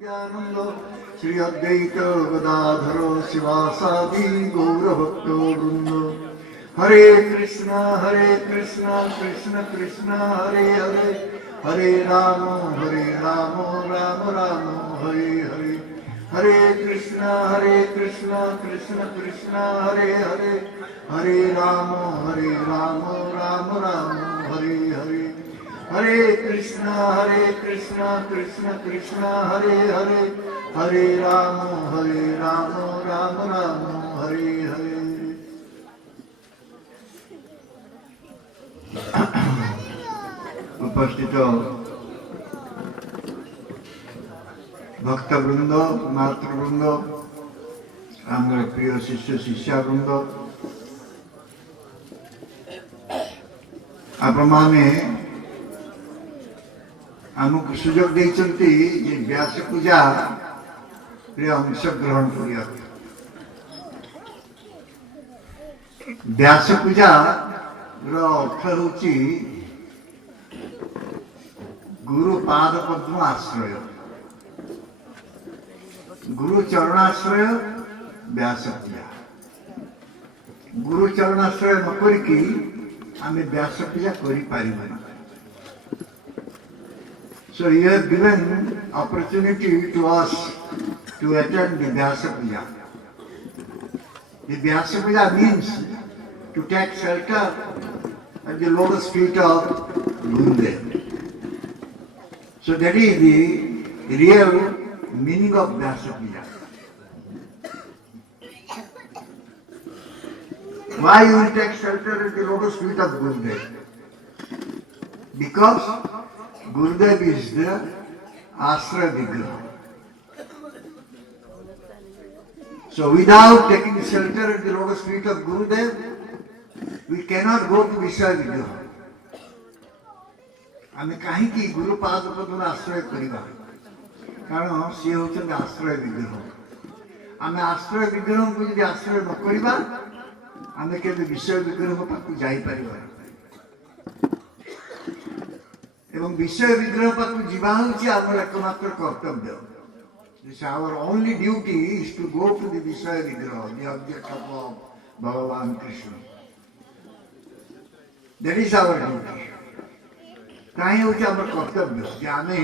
नित्यानंद श्री अद्वैत गदाधर शिवासादि गौरभक्तो वृंद। हरे कृष्णा कृष्ण कृष्ण हरे हरे, हरे राम राम राम हरे हरे। हरे कृष्णा कृष्ण कृष्ण हरे हरे, हरे राम राम राम हरे हरे। हरे कृष्णा कृष्ण कृष्ण हरे हरे, हरे राम राम राम हरे हरे। उपस्थित भक्तवृंद, मातृवृंद, आमर प्रिय शिष्य शिष्यावृंद, आपने आमको सुजोग देते ये व्यास पूजा अंश ग्रहण करिया। व्यास पूजा अर्थ हूँ गुरु पाद पद्म आश्रय, गुरु चरणाश्रय व्यास पूजा। गुरु चरणाश्रय न करिकी आमे व्यास पूजा करि Paribas. So you have given opportunity to us to attend the Vyasa Puja. The Vyasa Puja means to take shelter at the lotus feet of Gurudev. So that is the real meaning of Vyasa Puja. Why you will take shelter at the lotus feet of Gurudev? Because Gurudev is the Asra Vigraha. So without taking shelter at the lotus feet of Gurudev, we cannot go to Vishaya Vigraha. आमे कहीं की गुरु पाद पद्म आश्रय करिबा, कारण सी होचन आश्रय विग्रह। आमे आश्रय विग्रह को यदि आश्रय न करिबा, आमे केबे विषय विग्रह पाकु जाई परिबा। एवं विषय विग्रह पाकु जीवा होची आमर एकमात्र कर्तव्य। This our only duty is to go to the Vishaya Vigraha, the object of Bhagavan Krishna. That is our duty. कहीं होची आमर कर्तव्य जे आमे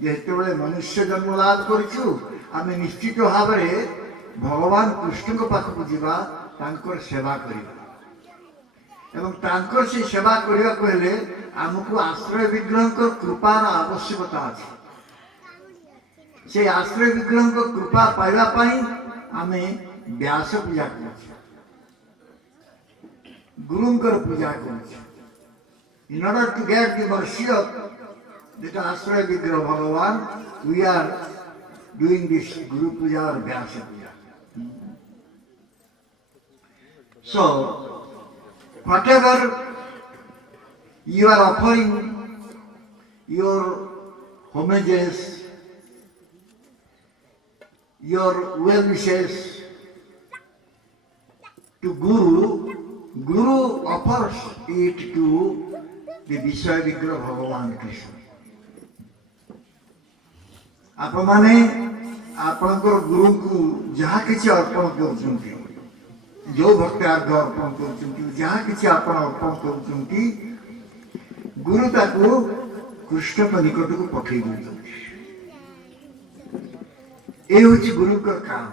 जेते बेले मनुष्य जन्म लाभ करिछु, आमे निश्चित भावरे भगवान कृष्ण को पाखु जीवा, तांकर सेवा करिबा। एवं तांकर से सेवा करिया कहले आमको आश्रय विग्रह को कृपार आवश्यकता अछि। से आश्रय विग्रह को कृपा पाइबा पई आमे व्यास पूजा करछु, गुरुंकर पूजा करछु। In order to get the mercy of that Ashraya Vigraha Bhagavan, we are doing this Guru Puja or Vyasa Puja. So, whatever you are offering your homages, your well wishes to Guru, Guru offers it to the Vishaya Vigraha Bhagavan Krishna. आपण माने आपनकर गुरु को जहाँ किसी अर्पण करुचंती, जो भक्त आर्घ अर्पण करुचंती, जहाँ किसी आपण अर्पण करुचंती, गुरु ताको कृष्ण को निकट को पठेई दउचंती। ए होची गुरु का काम।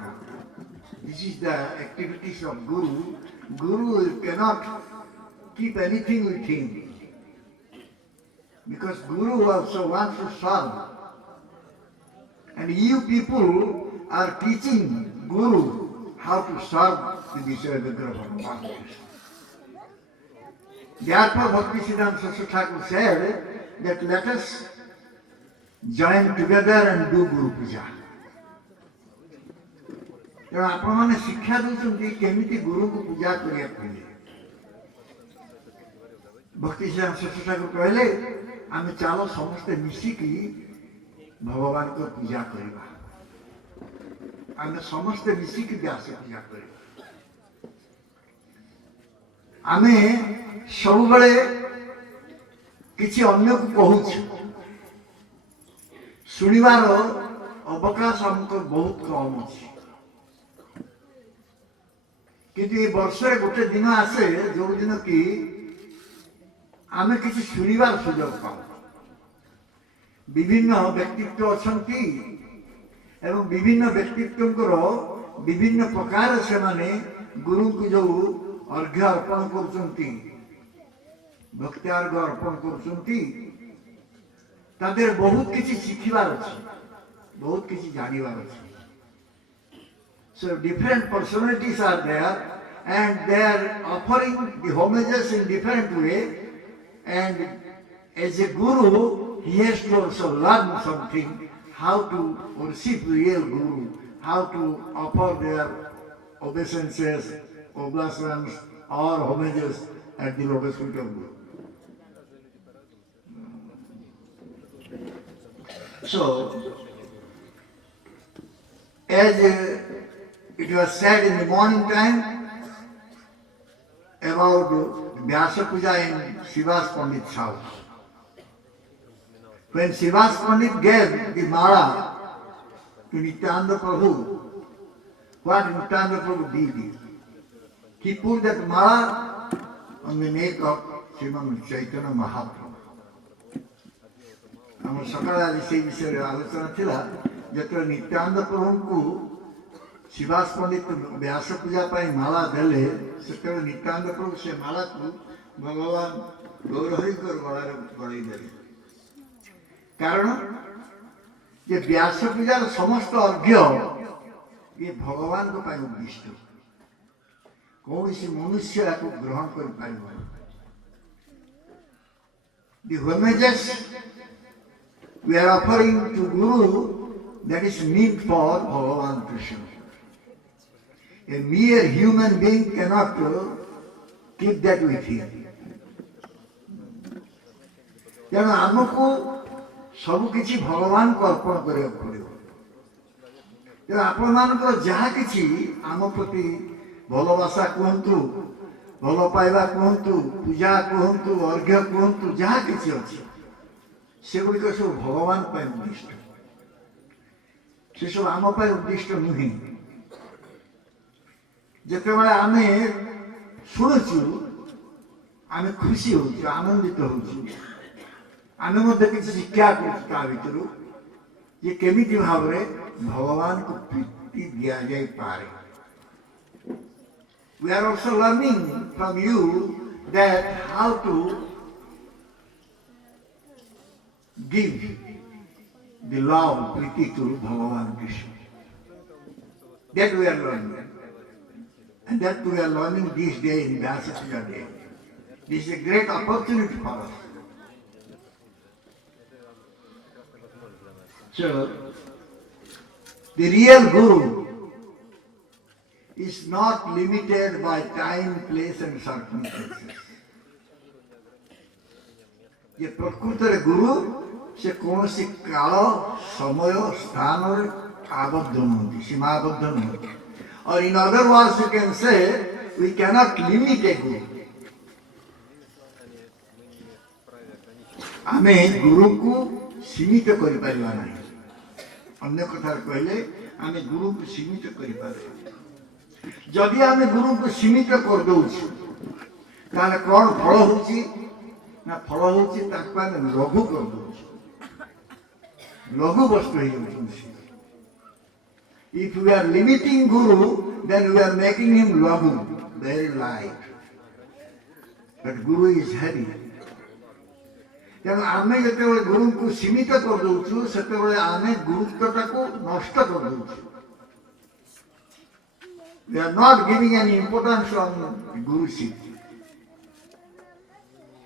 This is the activities of Guru. Guru cannot keep anything with him. Because Guru also wants to serve. And you people are teaching Guru how to serve the Vishaya Vigraha Bhagavan. Therefore, Bhaktisiddhanta Saraswati Thakur said that let us join together and do Guru Puja. तेणु आपण माने शिक्षा दउछन्ती केमिति गुरु को पूजा करिया पड़े। भक्तिसिद्धांत सरस्वती ठाकुर कहले आमे चालो समस्ते मिसिकी भगवान को पूजा करिबा। आमे समस्ते मिसिकी व्यास पूजा करिबा। आमे सब बेले किछि अन्य को कहूछु, सुनिबार अवकाश हमको बहुत कम अच्छे किंतु ये वर्ष गोटे दिन आसे जो दिन कि आम किसी शुणवार सुजोग पाऊ विभिन्न व्यक्तित्व अच्छा एवं विभिन्न व्यक्तित्व विभिन्न प्रकार से माने गुरु को जो अर्घ्य अर्पण कर भक्त्यार्घ अर्पण कर बहुत किसी शिखिबार अच्छे बहुत किसी जानिबार अच्छे So different personalities are there and they are offering the homages in different way and as a guru he has to also learn something how to worship real guru, how to offer their obeisances, oblations or homages at the lotus feet of Guru. So as it was said in the morning time about Vyasa Puja in Srivas Pandit's house. When Srivas Pandit gave the mala to Nityananda Prabhu, what Nityananda Prabhu did? He put that mala on the neck of Sriman Chaitanya Mahaprabhu. ଆମର ସକାଳେ ଆଜି ସେଇ ବିଷୟରେ ଆଲୋଚନା ଥିଲା ଯେତେବେଳେ ନିତ୍ୟାନନ୍ଦ ପ୍ରଭୁଙ୍କୁ ଶିବାସ ପଣ୍ଡିତ ବ୍ୟାସ ପୂଜା ପାଇଁ ମାଳା ଦେଲେ ସେତେବେଳେ ନିତ୍ୟାନନ୍ଦ ପ୍ରଭୁ ସେ ମାଳାକୁ ଭଗବାନ ଗୌରହରିଙ୍କର ଗଳାରେ ଗଳେଇ ଦେଲେ କାରଣ ଯେ ବ୍ୟାସ ପୂଜାର ସମସ୍ତ ଅର୍ଘ୍ୟ ଇଏ ଭଗବାନଙ୍କ ପାଇଁ ଉଦ୍ଦିଷ୍ଟ କୌଣସି ମନୁଷ୍ୟ ଏହାକୁ ଗ୍ରହଣ କରିପାରିବ ଦି ହୋମେଜେସ୍ we are offering to Guru that is meant for Bhagavan Krishna. A mere human being cannot keep that with him. ତେଣୁ ଆମକୁ ସବୁ କିଛି ଭଗବାନଙ୍କୁ ଅର୍ପଣ କରିବାକୁ ପଡ଼ିବ ତେଣୁ ଆପଣମାନଙ୍କର ଯାହା କିଛି ଆମ ପ୍ରତି ଭଲବାସା କୁହନ୍ତୁ ଭଲ ପାଇବା କୁହନ୍ତୁ ପୂଜା କୁହନ୍ତୁ ଅର୍ଘ୍ୟ କୁହନ୍ତୁ ଯାହା କିଛି ଅଛି ସେଗୁଡ଼ିକ ସବୁ ଭଗବାନ ପାଇଁ ଉଦ୍ଦିଷ୍ଟ ସେସବୁ ଆମ ପାଇଁ ଉଦ୍ଦିଷ୍ଟ ନୁହେଁ ଯେତେବେଳେ ଆମେ ଶୁଣୁଛୁ ଆମେ ଖୁସି ହେଉଛୁ ଆନନ୍ଦିତ ହେଉଛୁ ଆମେ ମଧ୍ୟ କିଛି ଶିକ୍ଷା କରୁଛୁ ତା ଭିତରୁ ଯେ କେମିତି ଭାବରେ ଭଗବାନଙ୍କୁ ପ୍ରୀତି ଦିଆଯାଇପାରେ We are also learning from you that how to give the love, priti to Bhagavan Krishna. That we are learning. And that we are learning this day in Vyasa Puja day. This is a great opportunity for us. So, the real Guru is not limited by time, place and circumstances. ये प्रकृतर गुरु से कौन सी काल समय स्थान और आबद्ध नहीं सीमाबद्ध नहीं और in other words you can say we cannot limit a guru आमे गुरु को सीमित करि परिबा नहीं अन्य कथा कहले आमे गुरु को सीमित करि पारे जदि आमे गुरु को सीमित कर दउछि ताले कोन फल होछि ना फल होछि ताको आमे लघु कर दउछि लघु वस्तु है If we are limiting Guru, then we are making him laghu, very light. But Guru is heavy. ତେଣୁ ଆମେ ଯେତେବେଳେ ଗୁରୁଙ୍କୁ ସୀମିତ କରିଦେଉଛୁ ସେତେବେଳେ ଆମେ ଗୁରୁତ୍ୱଟାକୁ ନଷ୍ଟ କରିଦେଉଛୁ We are not giving any importance on Guruship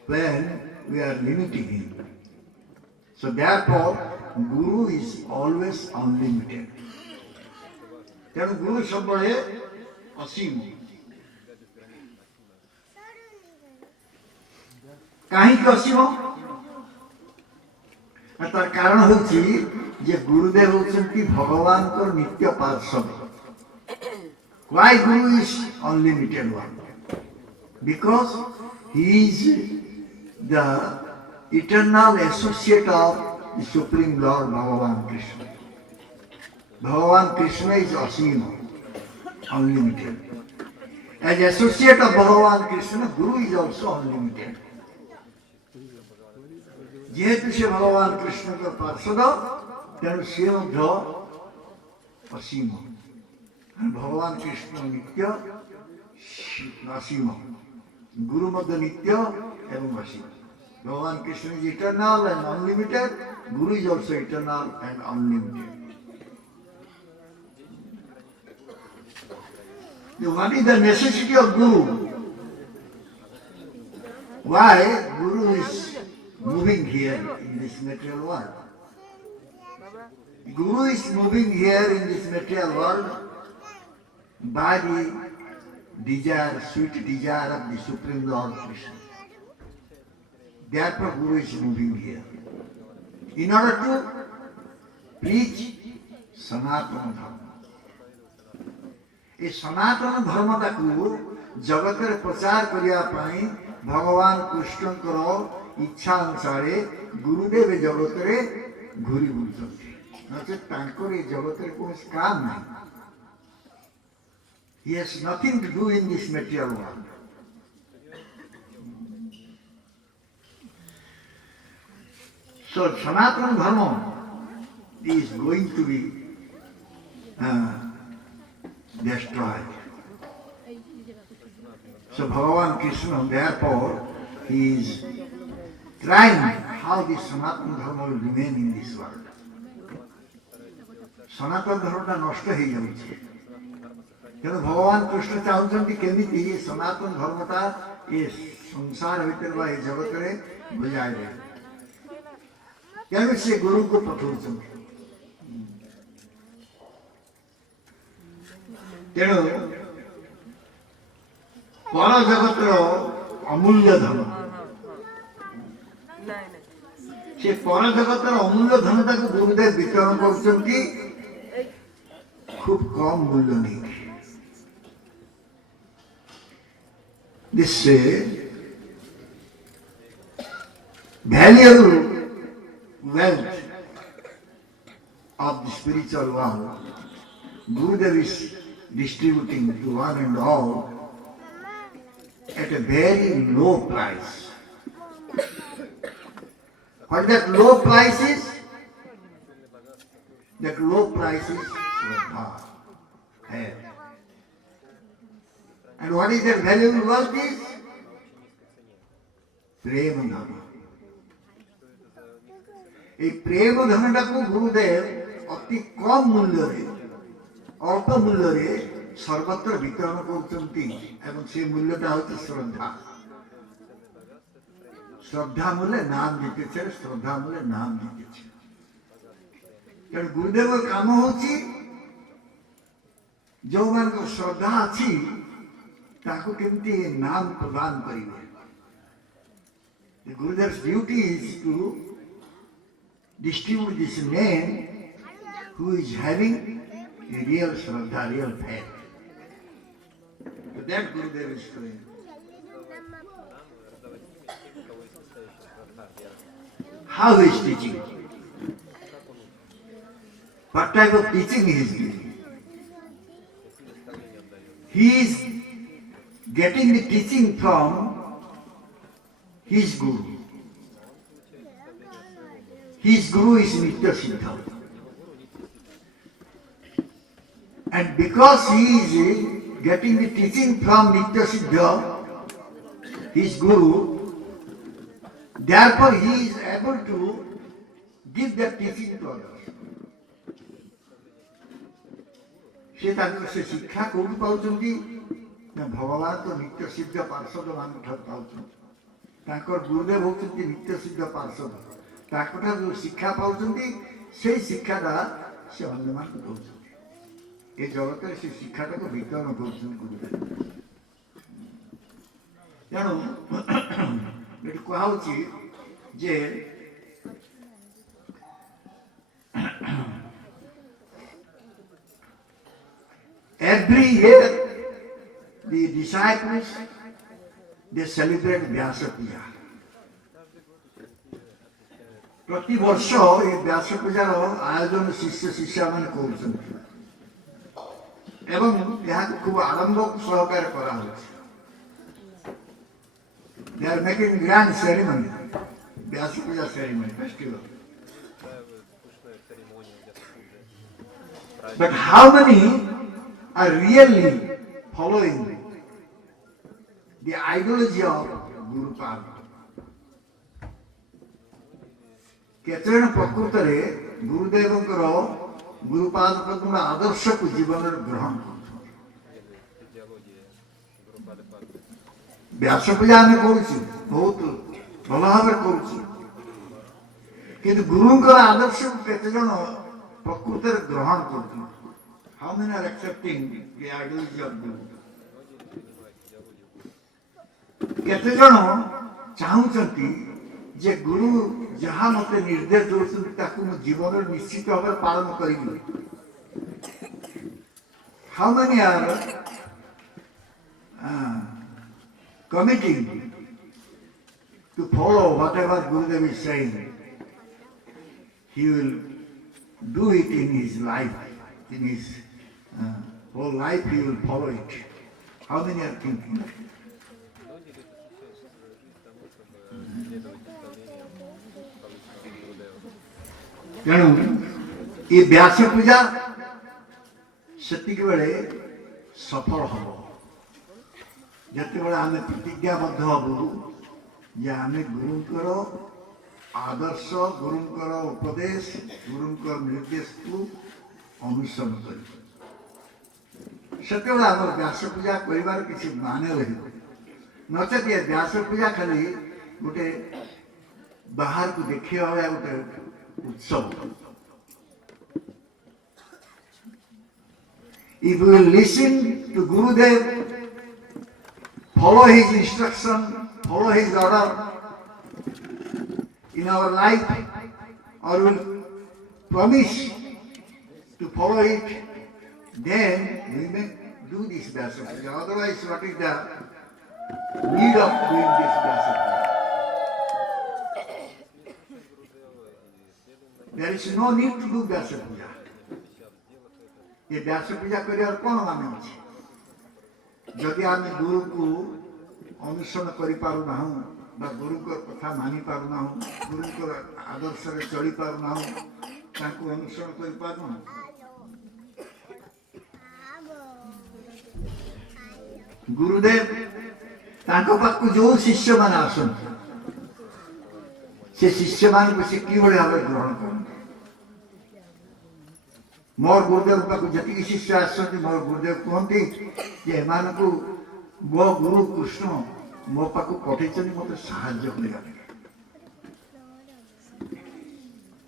when we are limiting him. So therefore, Guru is always unlimited. ତେଣୁ ଗୁରୁ ସବୁବେଳେ ଅସୀମ କାହିଁକି ଅସୀମ ତାର କାରଣ ହେଉଛି ଯେ ଗୁରୁଦେବ ହେଉଛନ୍ତି ଭଗବାନଙ୍କର ନିତ୍ୟ ପାର୍ଶ୍ୱଦ Why Guru is unlimited one? Because he is the eternal associate of the Supreme Lord Bhagavan Krishna. Bhagavan Krishna is Asima, unlimited. As associate of Bhagavan Krishna, Guru is also unlimited. যেহেতু সে ভগবান কৃষ্ণকে পার্শ্বদ তেণু সে মধ্য অসীম ভগবান কৃষ্ণ নিত্য অসীম গুরু মধ্য নিত্য এবং অসীম Bhagwan Krishna is eternal and unlimited guru is also eternal and unlimited What is the necessity of Guru? Why Guru is moving here in this material world? Guru is moving here in this material world by the desire, sweet desire of the Supreme Lord Krishna. Therefore Guru is moving here. In order to preach Sanatana Dharma. এই ସନାତନ ଧର୍ମଟାକୁ ଜଗତରେ ପ୍ରଚାର କରିବା ପାଇଁ ଭଗବାନ କୃଷ୍ଣଙ୍କର ଇଚ୍ଛା ଅନୁସାରେ ଗୁରୁଦେବ ଏ ଜଗତରେ ଘୁରି ବୁଲୁଛନ୍ତି ନଚେତ୍ ତାଙ୍କର ଏ ଜଗତରେ କୌଣସି କାମ ନାହିଁ He has nothing to do in this material world. So Sanatana Dharma is going to be destroyed. So Bhagavan Krishna, therefore, he is trying how this Sanatana Dharma will remain in this world. Sanatana Dharma নষ্ট হয়ে যাচ্ছে ତେଣୁ ଭଗବାନ କୃଷ୍ଣ ଚାହୁଁଛନ୍ତି କେମିତି ଏ ସନାତନ ଧର୍ମଟା ଏ ସଂସାର ଭିତରେ ବା ଏ ଜଗତରେ ବଜାୟ ରହେ ତେଣୁ ସେ ଗୁରୁଙ୍କୁ ପଠାଉଛନ୍ତି ତେଣୁ ପର ଜଗତର ଅମୂଲ୍ୟ ଧନ ସେ ପର ଜଗତର ଅମୂଲ୍ୟ ଧନଟାକୁ ଗୁରୁଦେବ ବିତରଣ କରୁଛନ୍ତି ଖୁବ କମ ମୂଲ୍ୟ ନେଇକି This valuable wealth of the spiritual world, Gurudev is distributing to one and all at a very low price. What that low price is? That low price is Shraddha. And what is that valuable wealth is? Prema Dhana. এই প্রেম ধনটাକୁ গুরুদেব অতি কম মূল্যরে অল্প মূল্যরে সর্বত্র বিতরণ করছেন এবং সেই মূল্যটা হচ্ছে শ্রদ্ধা শ্রদ্ধা মূল্যে নাম দিতেছে শ্রদ্ধা মূল্যে নাম দিতেছে কারণ গুরুদেবের কাম হচ্ছে ଯେଉଁମାନଙ୍କ ଶ୍ରଦ୍ଧା ଅଛି ତାକୁ କେମିତି ନାମ ପ୍ରଦାନ କରିବେ Gurudeva's duty is to distribute this name who is having a real Shraddha, real faith. So that Gurudev is doing. How he is teaching? What type of teaching he is giving? He is getting the teaching from his Guru. His Guru is Nitya Siddha. And because he is getting the teaching from Nitya Siddha, his Guru, therefore he is able to give that teaching to others. ସେ ତାଙ୍କର ସେ ଶିକ୍ଷା କୋଉଠୁ ପାଉଛନ୍ତି ନା ଭଗବାନ ତ ନିତ୍ୟ ସିଦ୍ଧ ପାର୍ଷଦ ମାନଙ୍କ ଠାରୁ ପାଉଛନ୍ତି ତାଙ୍କର ଗୁରୁଦେବ ହଉଛନ୍ତି ନିତ୍ୟ ସିଦ୍ଧ ପାର୍ଷଦ ତାଙ୍କ ଠାରୁ ଯୋଉ ଶିକ୍ଷା ପାଉଛନ୍ତି ସେଇ ଶିକ୍ଷାଟା ସେ ଅନ୍ୟମାନଙ୍କୁ ଦଉଛନ୍ତି ଏ ଜଗତରେ ସେ ଶିକ୍ଷାଟାକୁ ବିତରଣ କରୁଛନ୍ତି ଗୁରୁଦେବ ତେଣୁ ଏଠି କୁହାହଉଛି ଯେ every year the disciples they celebrate Vyasa Puja. प्रति वर्ष ये व्यास पूजार आयोजन शिष्य शिष्या मान कर खूब आडंबर सहकार करा They are making grand ceremony, Vyas Puja ceremony, festival. But how many are really following the ideology of Guru Pada? केतजन प्रकृत गुरुदेव गुरुपाद आदर्श को जीवन ग्रहण कर व्यास पूजा आम कर बहुत भल भाव कर गुरुंकर आदर्श को केतजन प्रकृत ग्रहण कर how many are accepting the ideology of Guru केतजन चाहूचंती जे गुरु जहाँ मत निर्देश दौरान जीवन निश्चित भाव पालन करी how many are committing to follow whatever Gurudev is saying. He will do it in his life, in his whole life he will follow it. How many are thinking? तेणु ये व्यास पूजा सेतिक बेले सफल हम जिते आम प्रतिज्ञाबद्ध हबू जे आम गुरुंकर आदर्श गुरुंकर उपदेश गुरुंकर निर्देश को अनुसरण कर व्यास पूजा कर किसी मान रही नचेत ये व्यास पूजा खाली गोटे बाहर को देखा गोटे उत्सव If we will listen to Gurudev, follow his instruction, follow his order in our life, or will promise to follow it, then we may do this Vyasa Puja. Otherwise, what is the need of doing this Vyasa Puja? There is no need to do Vyasa Puja. ये व्यास पूजा कर कौन मान अच्छे जदि आम गुरु को अनुसरण करना गुरु कथा मानि पारना गुरु आदर्श चली पारना अनुसरण कर गुरुदेव पाख जो शिष्य मान आसते से शिष्य मान को सी कि भाव ग्रहण कर मोर गुरुदेव पाक जी शिष्य आसती मोर गुरुदेव कहते को मो गुरु कृष्ण मो पाक पठे मत साहाଯ୍य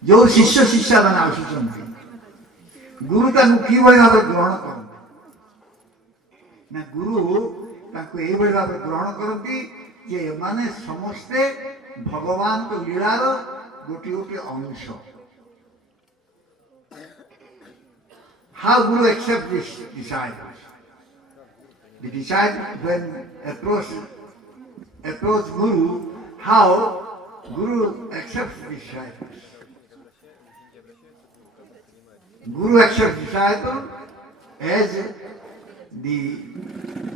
जो शिष्य शिष्या मान आसुंच गुरु कि भाव ग्रहण कर गुरु ये भाव ग्रहण करती जे माने समस्ते भगवान को लीलार गोटे गोटे अंश How Guru accepts this disciples? The disciples when approach Guru, how Guru accepts disciples? Guru accepts disciples as the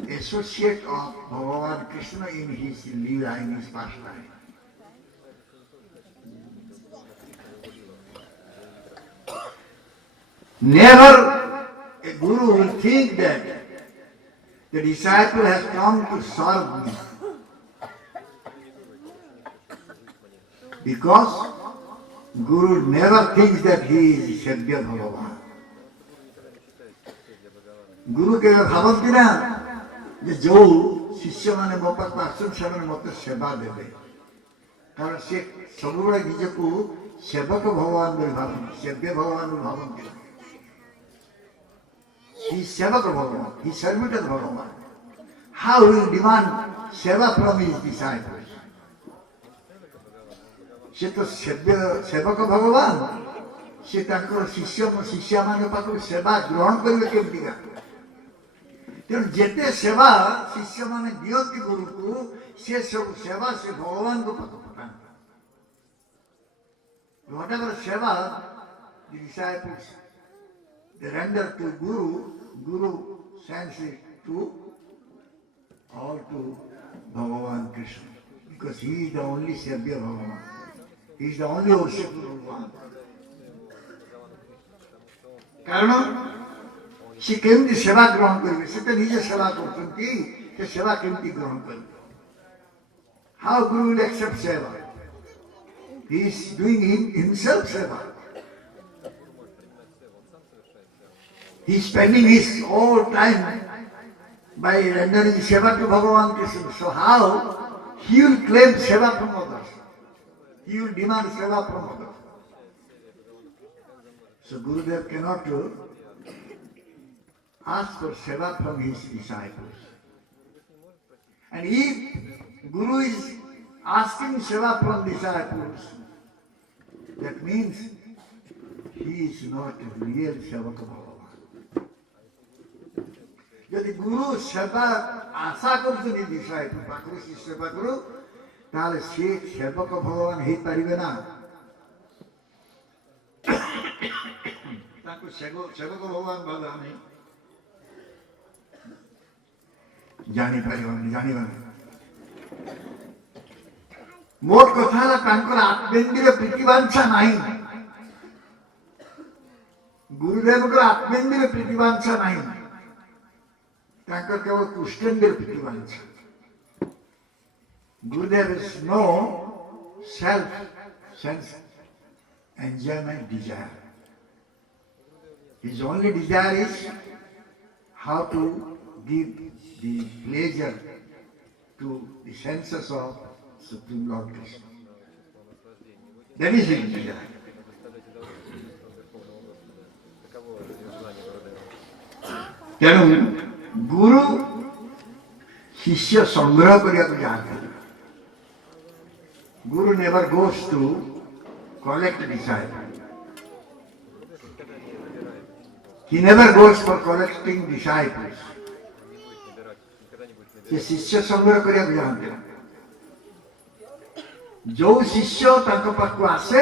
associate of Bhagavan Krishna in his Leela, in his pastime. Never a guru will think that the disciple has come to serve me, because Guru never thinks that he is Shabya Bhagavan. Guru के भावती ना जो शिष्य माने मो पास आसन से मत सेवा देवे कारण से सब निज को सेवक भगवान भावती सेव्य भगवान भावती He is Sevak Bhagavan, he is servant of Bhagavan. How he will demand seva from his disciples? से तो सेवक भगवान से शिष्य मान पाख सेवा ग्रहण करेंगे केमती तेणु जिते सेवा शिष्य मैंने दिखती गुरु को से सब सेवा से भगवान को पाख पठा whatever seva the disciples they render to Guru, Guru sends it to all to Bhagavan Krishna, because he is the only Savior Bhagavan. He is the only worshipper Bhagavan. কারণ সে কেমনি সেবা গ্রহণ করবে, সে তো নিজে সেবা করছেন, কি সে সেবা কেমনি গ্রহণ করবে? How Guru will accept seva? He is doing himself seva. He is spending his whole time by rendering seva to Bhagavan Krishna. So how he will claim seva from others? He will demand seva from others. So Gurudev cannot ask for seva from his disciples. And if Guru is asking seva from disciples, that means he is not a real Sevaka Bhagavan. যদি গুরু সেবা আশা করছেন এই disciple পাখরে সেবা করো, তাহলে সে সেবক ভগবান হয়ে পারিবে না। ତାଙ୍କୁ ସେବକ ଭଗବାନ ଭାବେ ଆମେ ଜାଣିପାରିବାନି, ଜାଣିବାନି। ମୋଟ କଥା ହେଲା ତାଙ୍କର ଆତ୍ମେନ୍ଦ୍ରିୟ ପ୍ରୀତିବାଂଛା ନାହିଁ, ଗୁରୁଦେବଙ୍କର ଆତ୍ମେନ୍ଦ୍ରିୟ ପ୍ରୀତିବାଂଛା ନାହିଁ, ତାଙ୍କର କେବଳ କୃଷ୍ଣେନ୍ଦ୍ରିୟ ପ୍ରୀତିବାଂଛା। Gurudev is no self sense enjoyment desire. His only desire is how to give the pleasure to the senses of Supreme Lord Krishna. That is his desire. ତେଣୁ ଗୁରୁ ଶିଷ୍ୟ ସଂଗ୍ରହ କରିବାକୁ ଯାଆନ୍ତି। Guru never goes to collect disciples. He never goes for collecting disciples. ସେ ଶିଷ୍ୟ ସଂଗ୍ରହ କରିବାକୁ ଯାଆନ୍ତି। ଯୋଉ ଶିଷ୍ୟ ତାଙ୍କ ପାଖକୁ ଆସେ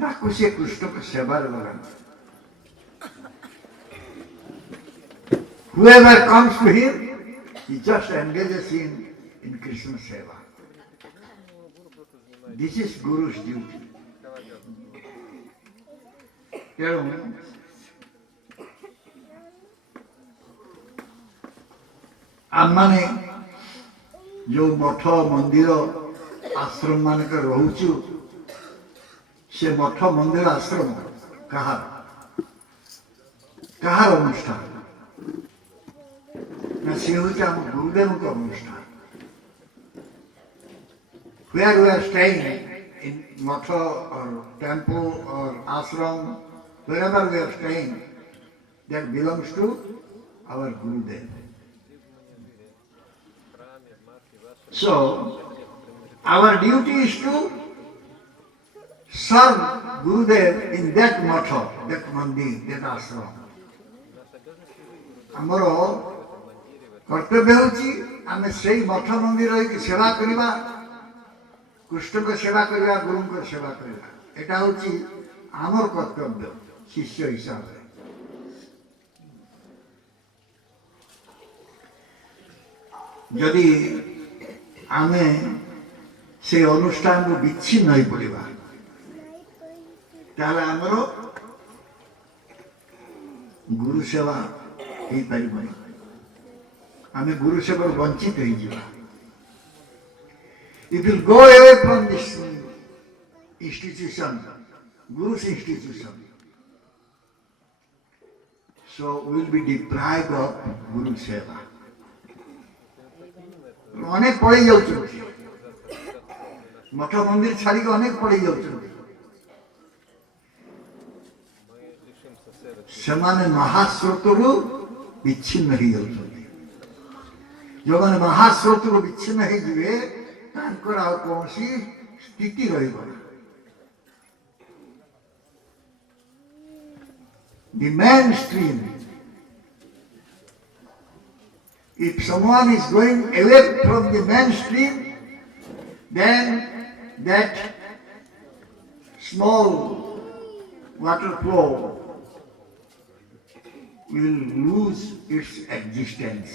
ତାକୁ ସେ କୃଷ୍ଣଙ୍କ ସେବାରେ ଲଗାନ୍ତି। Whoever comes to him, he just engages in Krishna seva. This is Guru's duty. ତେଣୁ ଆମମାନେ ଯୋଉ ମଠ ମନ୍ଦିର ଆଶ୍ରମ ମାନଙ୍କରେ ରହୁଛୁ, ସେ ମଠ ମନ୍ଦିର ଆଶ୍ରମ କାହାର କାହାର ଅନୁଷ୍ଠାନ ନା? ସେ ହେଉଛି ଆମ ଗୁରୁଦେବଙ୍କ ଅନୁଷ୍ଠାନ। Where we are staying, in matha or temple or ashram, wherever we are staying, that belongs to our Gurudev. So, our duty is to serve Gurudev in that matha, that mandir, that ashram. ଆମର କର୍ତ୍ତବ୍ୟ ହେଉଛି ଆମେ ସେଇ ମଠ ମନ୍ଦିର ରହିକି ସେବା କରିବା, କୃଷ୍ଣଙ୍କ ସେବା କରିବା, ଗୁରୁଙ୍କ ସେବା କରିବା। ଏଇଟା ହେଉଛି ଆମର କର୍ତ୍ତବ୍ୟ ଶିଷ୍ୟ ହିସାବରେ। ଯଦି ଆମେ ସେ ଅନୁଷ୍ଠାନରୁ ବିଚ୍ଛିନ୍ନ ହୋଇ ପଡ଼ିବା, ତାହେଲେ ଆମର ଗୁରୁ ସେବା ହେଇପାରିବନି, ଆମେ ଗୁରୁ ସେବାରୁ ବଞ୍ଚିତ ହେଇଯିବା। If you go away from this institution, Guru's institution, so we will be deprived of Guru Seva. অনেক পড়ে যাচ্ছেন, মঠ মন্দির ছাড়িকে অনেক পড়ে যাচ্ছেন। ସେମାନେ ମହାସ୍ରୋତରୁ ବିଚ୍ଛିନ୍ନ ହେଇଯାଉଛନ୍ତି। ଯେଉଁମାନେ ମହାସ୍ରୋତରୁ ବିଚ୍ଛିନ୍ନ ହେଇଯିବେ ତାଙ୍କର ଆଉ କୌଣସି ସ୍ଥିତି ରହିବ ନା। The mainstream, if someone is going away from the mainstream, then that small water flow will lose its existence.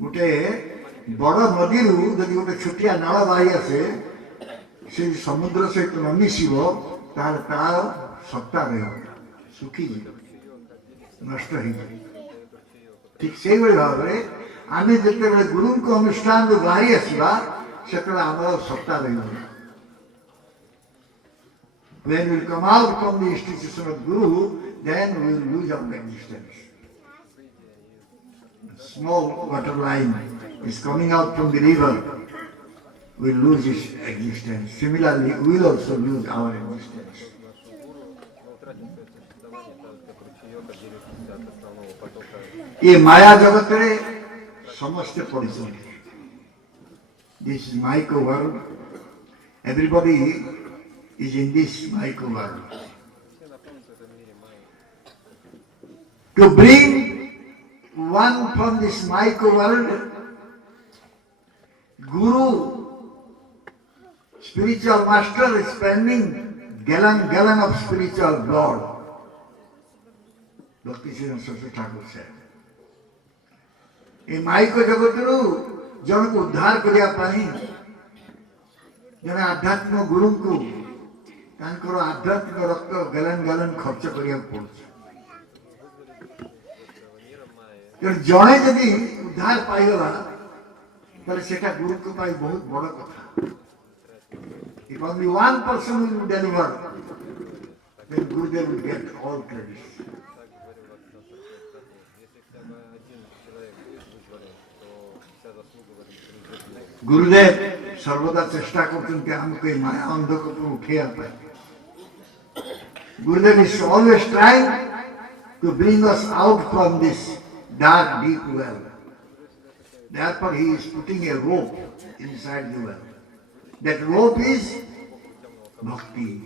गोटे बड़ नदी जदि गोटे छोटिया नाल बाही आसे से समुद्र सहित न मिशिब तार सत्ता रह सुखी नष्ट हो ठीक से भाव में आम जिते गुरु को अनुष्ठान बाहरी आसवा से आम सत्ता रही when we come out from the institution of Guru, then we will lose our existence. Small water line is coming out from the river, we will lose its existence. Similarly, we will also lose our existence. ये माया जगत रे समस्त परिचय. This is Maya world. Everybody is in this Maya world. To bring one from this Maya world, Guru, spiritual master, is spending gallon of spiritual blood. Bhakti Siddhanta Saraswati Thakur said. ये mic जगत जन को उद्धार करने जन आध्यात्म गुरु को आध्यात्मिक रक्त गलन गलन खर्च करा जड़े जदि उद्धार पाईगला से गुरु को बहुत बड़ कथा. If only one person will deliver, then Gurudev will get all credit. गुरुदेव सर्वदा चेष्टा करते हमको माया अंधक उठे. गुरुदेव is always trying to bring us out from this dark deep well. Therefore he is putting a rope inside the well. That rope is bhakti.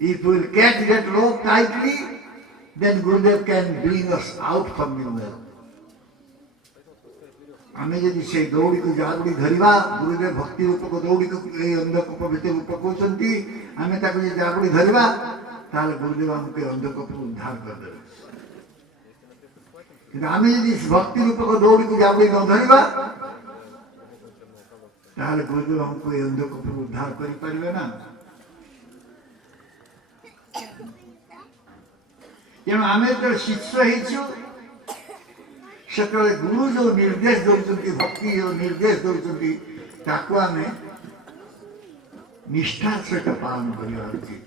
If we will catch that rope tightly, then Gurudev can bring us out from the well. आम जदि से दौड़ी को जागुड़ी धरवा गुरुदेव भक्ति रूपक दौड़ी को अंधकूप भितर पकाउछंती आम जागुड़ी धरवा ताले गुरुदेव हमको अंधकूप उद्धार करदे. कि आम जदि भक्ति रूपक दौड़ी को जागुड़ी न धरवा ताले गुरुदेव हमको अंधकूप उद्धार करि परिबे ना. तेणु आम जो शिष्य होइछु से गुरु जो निर्देश दौरान भक्ति जो निर्देश दौरान आम निष्ठा सहित पालन करवा उचित.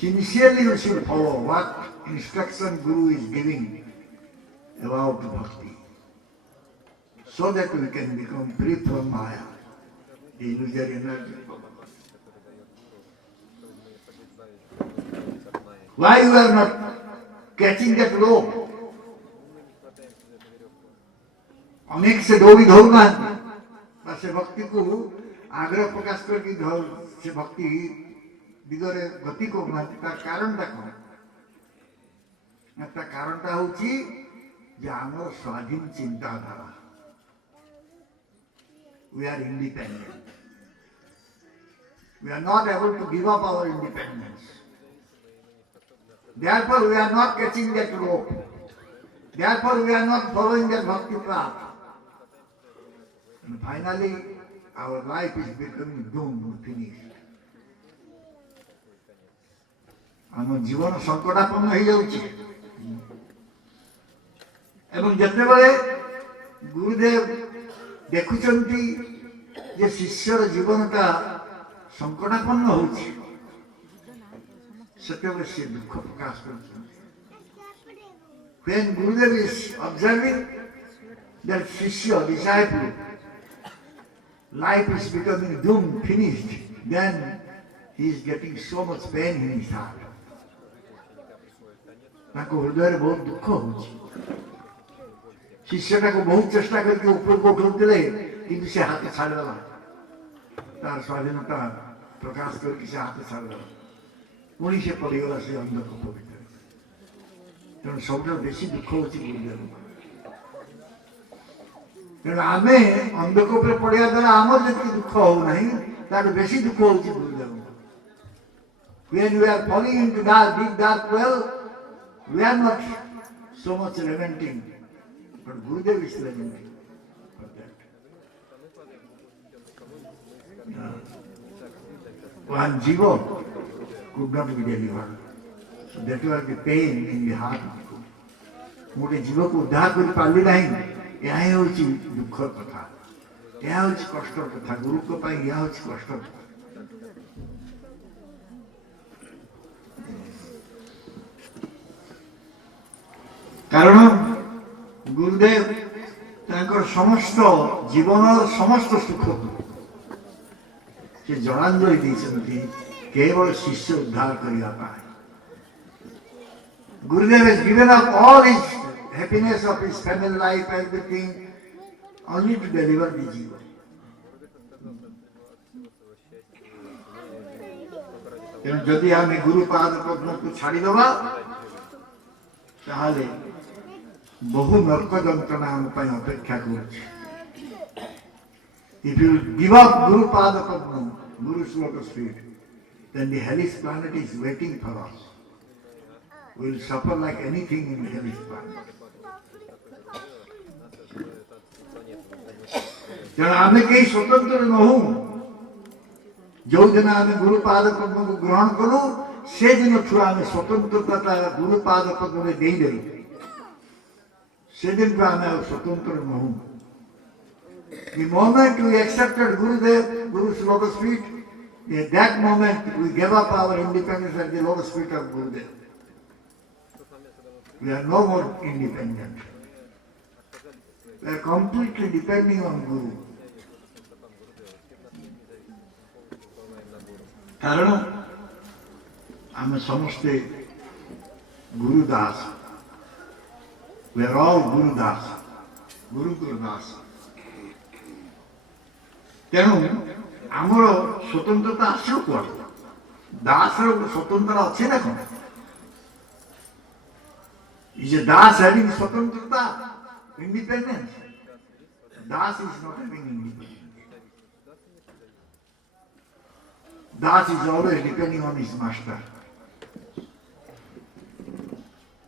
Sincerely we should follow what instruction Guru is giving about bhakti, so that we can become free from Maya, the illusory energy. Why you are not catching that rope? अनेक से दौड़ी धरुना से भक्ति को आग्रह प्रकाश करके से भक्ति दिगरे गति करना कारण कौन कारण हूँ स्वाधीन चिंताधारा. We are independent. We are not able to give up our independence. Therefore we are not catching that rope. Therefore we are not following that bhakti path. And finally, our life is becoming doomed, finished. आम जीवन संकटापन्न हो जाउछि. एवं जेतेबेले गुरुदेव देखुचंती जे शिष्यर जीवनटा संकटापन्न होछि सेतेबेले से दुख प्रकाश करछन्ति. When Gurudev is observing that Shishya, disciple, life is becoming doomed, finished, then he is getting so much pain in his heart. ताको हृदय बहुत दुख होछि. शिष्यटा को बहुत चेष्टा करके ऊपर को उठाउतिले किंतु से हाथ छाड़ देला. तार स्वाधीनता प्रकाश करके से हाथ छाड़ देला. पुणी से पड़ीगला से अंधकूप भितर. तेणु सबटा बेसी दुख होछि गुरुदेव. ତେଣୁ ଆମେ ଅନ୍ଧକ ଉପରେ ପଡ଼ିବା ଦ୍ୱାରା ଆମର ଯେତିକି ଦୁଃଖ ହଉନାହିଁ ତାଠୁ ବେଶୀ ଦୁଃଖ ହଉଛି ଗୁରୁଦେବ। When we are falling into that deep dark well, we are not so much lamenting, but Gurudev is lamenting for that. One jiva could not be delivered. So that was the pain in the heart of the Guru. ଗୋଟେ ଜୀବକୁ ଉଦ୍ଧାର କରିପାରିଲି ନାହିଁ, ଏହା ହେଉଛି ଦୁଃଖର କଥା, ଏହା ହେଉଛି କଷ୍ଟର କଥା। ଗୁରୁଙ୍କ ପାଇଁ ଏହା ହେଉଛି କଷ୍ଟର କଥା। କାରଣ ଗୁରୁଦେବ ତାଙ୍କର ସମସ୍ତ ଜୀବନର ସମସ୍ତ ସୁଖକୁ ସେ ଜଳାଞ୍ଜଳି ଦେଇଛନ୍ତି କେବଳ ଶିଷ୍ୟ ଉଦ୍ଧାର କରିବା ପାଇଁ। Gurudev has given up all his happiness of his family life, everything, only to deliver the jiva. ତେଣୁ ଯଦି ଆମେ ଗୁରୁ ପାଦ ପଦ୍ମକୁ ଛାଡ଼ିଦେବା ତାହେଲେ ବହୁ ନର୍କ ଯନ୍ତ୍ରଣା ଆମ ପାଇଁ ଅପେକ୍ଷା କରୁଛି। If you give up Guru Pada Padma, Guru's lotus feet, then the hellish planet is waiting for us. We will suffer like anything in the hellish planet. ତେଣୁ ଆମେ କେହି ସ୍ୱତନ୍ତ୍ର ନହଉ। ଯେଉଁଦିନ ଆମେ ଗୁରୁ ପାଦ ପଦ୍ମକୁ ଗ୍ରହଣ କରୁ ସେଦିନଠୁ ଆମେ ସ୍ୱତନ୍ତ୍ରତା ଗୁରୁ ପାଦ ପଦ୍ମରେ ଦେଇଦେଲୁ। ସେଦିନଠୁ ଆମେ ଆଉ ସ୍ୱତନ୍ତ୍ର ନହଉ। The moment we accepted Gurudev, Guru's lotus feet, at that moment we gave up our independence at the lotus feet of Gurudev. We are no more independent. We are completely depending on Guru. କାରଣ ଆମେ ସମସ୍ତେ ଗୁରୁ Das. We are all Guru Das, ଗୁରୁଙ୍କର Das. ତେଣୁ ଆମର ସ୍ୱତନ୍ତ୍ରତା ଆସିବ କୁଆଡୁ? ଦାସର ଗୋଟେ ସ୍ୱତନ୍ତ୍ରତା ଅଛି ନା କଣ? Is a Das having ସ୍ୱତନ୍ତ୍ରତା, independence? Das is not having independence. Das is always depending on his master.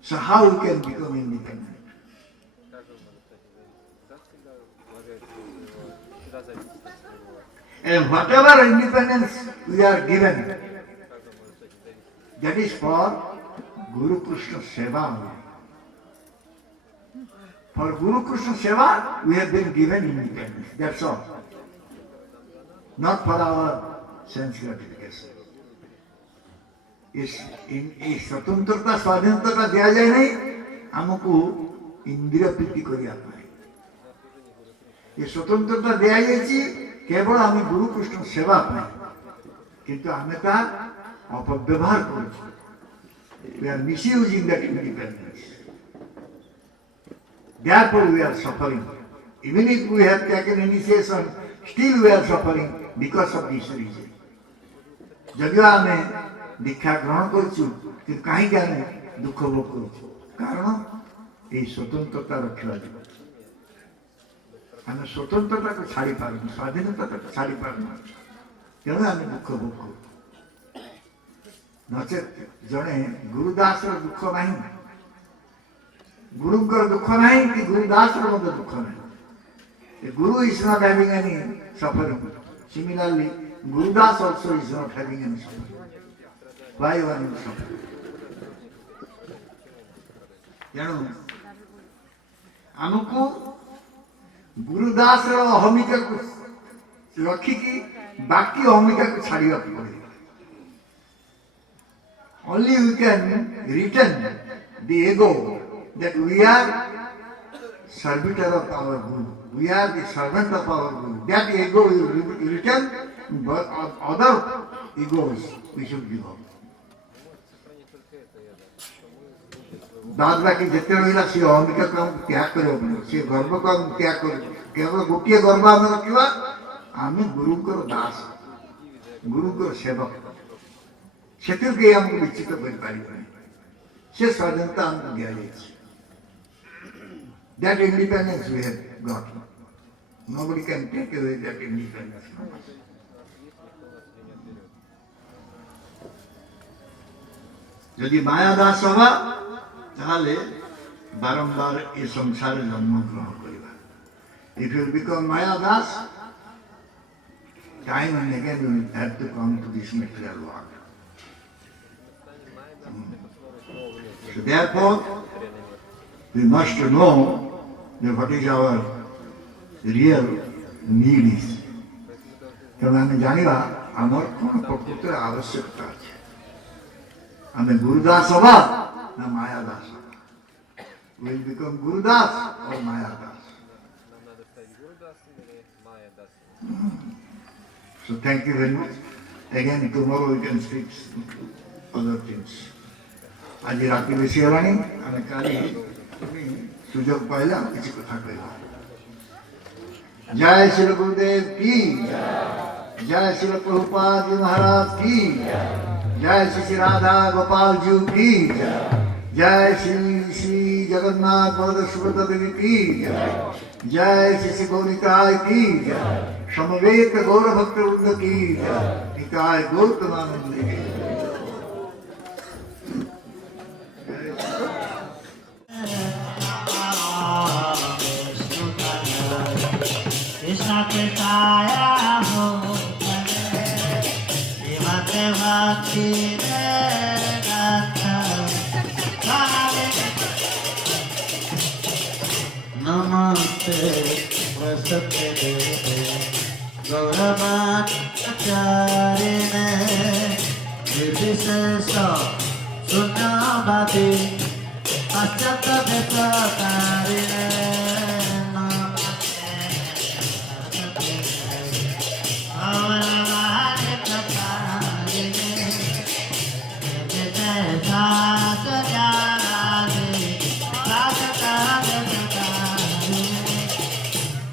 So how he can become independent? And whatever independence we are given, that is for Guru Krishna Seva only. For Guru Krishna Seva, we have been given independence. That's all. Not for our sense gratification. इस स्वतंत्रता स्वाधीनता दियाजाए नहीं आमको इंद्रिय प्रीति करिया पाए। ये स्वतंत्रता दियाଯାଇଛି केवल आम गुरु कृष्ण सेवा पाए, किंतु आम ता अपव्यवहार करुଛୁ। We are misusing that independence. Therefore we are suffering. Even if we have taken initiation, still we are suffering because of this reason. जब आमे दीक्षा ग्रहण करुଛୁ କିନ୍ତୁ କାହିଁକି ଆମେ ଦୁଃଖ ଭୋଗ କରୁଛୁ? କାରଣ ଏହି ସ୍ୱତନ୍ତ୍ରତା ରଖିବା ଯୋଗୁଁ। ଆମେ ସ୍ୱତନ୍ତ୍ରତାକୁ ଛାଡ଼ି ପାରୁନୁ, ସ୍ୱାଧୀନତାକୁ ଛାଡ଼ି ପାରୁନୁ, ତେଣୁ ଆମେ ଦୁଃଖ ଭୋଗ କରୁ। ନଚେତ୍ ଜଣେ ଗୁରୁଦାସର ଦୁଃଖ ନାହିଁ, ଗୁରୁଙ୍କର ଦୁଃଖ ନାହିଁ କି ଗୁରୁଦାସର ମଧ୍ୟ ଦୁଃଖ ନାହିଁ। Guru is not having any suffering. Similarly, Gurudas also is not having any suffering. Why one is suffering? ତେଣୁ ଆମକୁ ଗୁରୁଦାସର ଅହମିକାକୁ ରଖିକି ବାକି ଅହମିକାକୁ ଛାଡ଼ିବାକୁ ପଡ଼ିବ। Only we can return the ego that we are servitor of our Guru. We are the servant of our Guru. That ego will return, but other egos we should give up. बाद बाकी जिते रहा सी अहमिका को हम त्याग कर सी गर्व को हम त्याग कर केवल गोटे गर्व आम रखा आम गुरुंकर दास गुरुंकर सेवक से आमको विचित कर स्वाधीनता आमको दि जाए that independence we have got Nobody can take away that independence. যদি মায়াদাস হবা তাহলে বারংবার এই সংসারে জন্মগ্রহণ করিবা। If you become Mayadas, time and again you will have to come to this material world. So therefore, we must know that what is our real need is. কারণ আমি জানিবা আমার কোন প্রকৃতির আবশ্যকতা আছে। আমি গুরুদাস হবা না মায়াদাস হবা। Will become Gurudas or Mayadas. So thank you very much. Again, tomorrow we can speak other things. आज रात्रि बेसी होलानी आमे काली सुजोग पाइला किसी कथा कहला। जय श्री गुरुदेव की जय श्री प्रभुपाद जी महाराज की जय श्री राधा गोपाल जी की जय श्री जगन्नाथ बलदेव सुभद्रा देवी की जय श्री गौरिकाय की समवेत गौर भक्त वृंद की निकाय गौतमानंद की। कृष्ण कृताया हो श्रीमते भक्ति नमस्ते वसते गौरवाचार्य निर्विशेष शून्यवादी अच्युत वेतकारिणे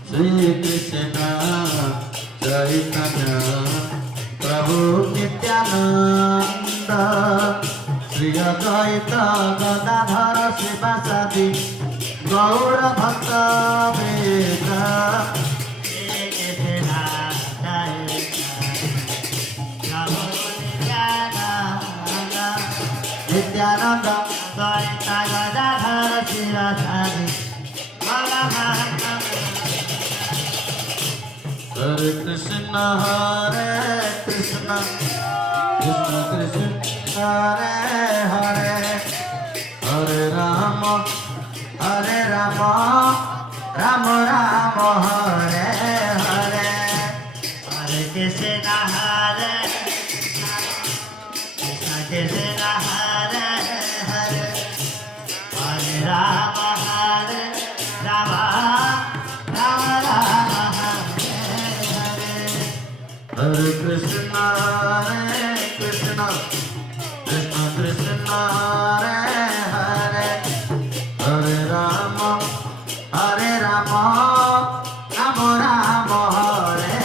श्री कृष्ण चैतन्य प्रभु नित्यानंद श्री अद्वैत गदाधर शिवासादि गौर भक्त वेद नित्यानंद अद्वैत गदाधर शिवासादि हरे कृष्ण कृष्ण कृष्ण हरे हरे हरे राम राम राम हरे हरे हरे कृष्ण हरे कृष्ण हरे हरे हरे राम राम हरे कृष्ण कृष्ण कृष्ण हरे हरे हरे राम राम राम हरे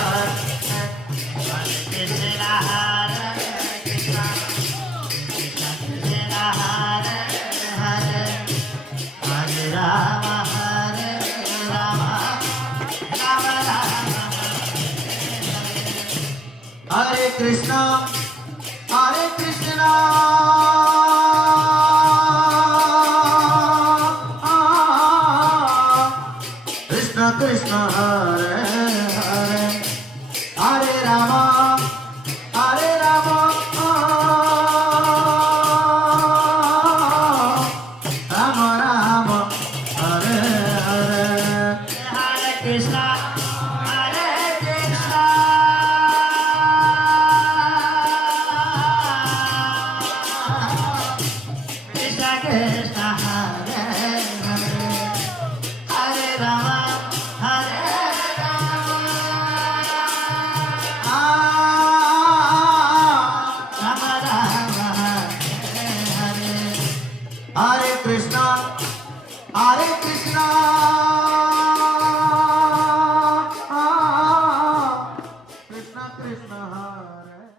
हरे हरे कृष्ण हरे कृष्ण कृष्ण हरे हरे हरे राम राम हरे कृष्ण कृष्ण कृष्ण हरे हरे हरे राम राम राम हरे हरे हरे कृष्ण Hare Krishna